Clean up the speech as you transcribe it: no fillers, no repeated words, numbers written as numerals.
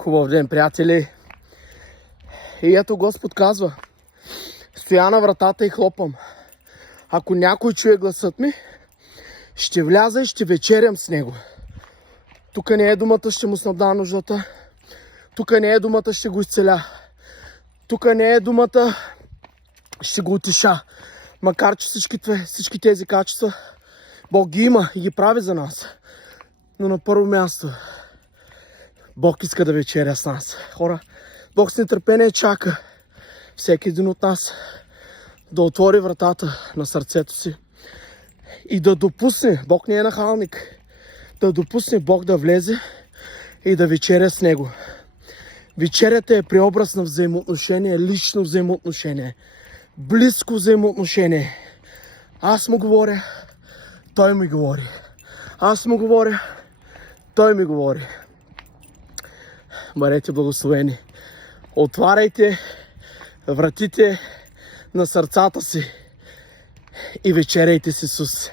Хубав ден, приятели! И ето Господ казва, стоя на вратата и хлопам. Ако някой чуе гласът ми, ще вляза и ще вечерям с него. Тук не е думата, ще му снабдя нуждата. Тук не е думата, ще го изцеля. Тук не е думата, ще го утеша. Макар че всички тези качества Бог ги има и ги прави за нас. Но на първо място Бог иска да вечеря с нас. Хора, Бог с нетърпение чака всеки един от нас да отвори вратата на сърцето си и да допусне, Бог не е нахалник, да допусне Бог да влезе и да вечеря с него. Вечерята е преобраз на взаимоотношение, лично взаимоотношение, близко взаимоотношение. Аз му говоря, той ми говори. Аз му говоря, той ми говори. Бъдете благословени. Отваряйте вратите на сърцата си и вечеряйте с Исус.